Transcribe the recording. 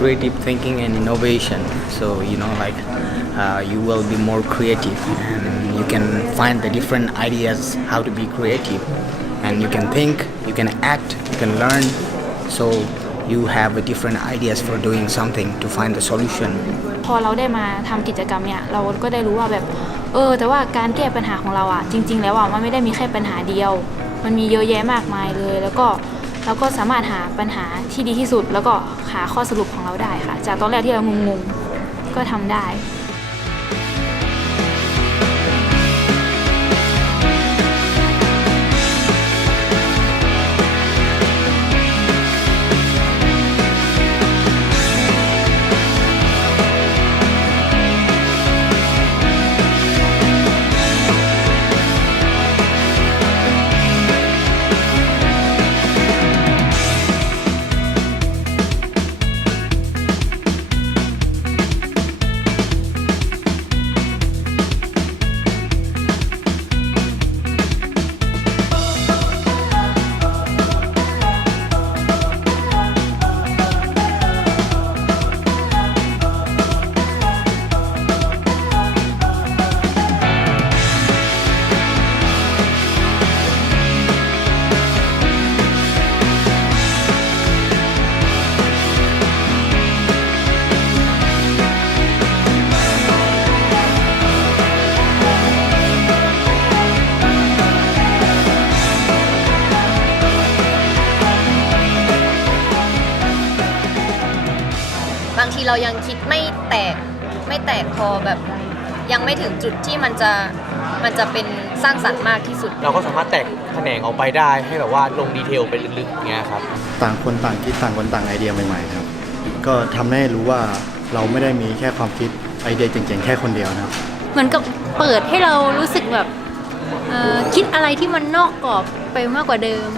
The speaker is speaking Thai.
creative thinking and innovation. So like you will be more creative, and you can find the different ideas how to be creative, and you can think, you can act, you can learn. So you have a different ideas for doing something to find the solution. พอเราได้มาทำกิจกรรมเนี่ยเราก็ได้รู้ว่าแบบแต่ว่าการแก้ปัญหาของเราอ่ะจริงๆแล้วอ่ะมันไม่ได้มีแค่ปัญหาเดียวมันมีเยอะแยะมากมายเลยแล้วก็เราก็สามารถหาปัญหาที่ดีที่สุดแล้วก็หาข้อสรุปของเราได้ค่ะจากตอนแรกที่เรางงๆก็ทำได้ บางทีเรายังคิดไม่แตกพอแบบยังไม่ถึงจุดที่มันจะเป็นสร้างสรรค์มากที่สุดเราก็สามารถแตกแขนงออกไปได้ให้แบบว่าลงดีเทลไปลึกๆเงี้ยครับต่างคนต่างคิดต่างคนต่างไอเดียใหม่ๆครับก็ทำให้รู้ว่าเราไม่ได้มีแค่ความคิดไอเดียเจ๋งๆแค่คนเดียวนะครับเหมือนกับเปิดให้เรารู้สึกแบบคิดอะไรที่มันนอกกรอบไปมากกว่าเดิม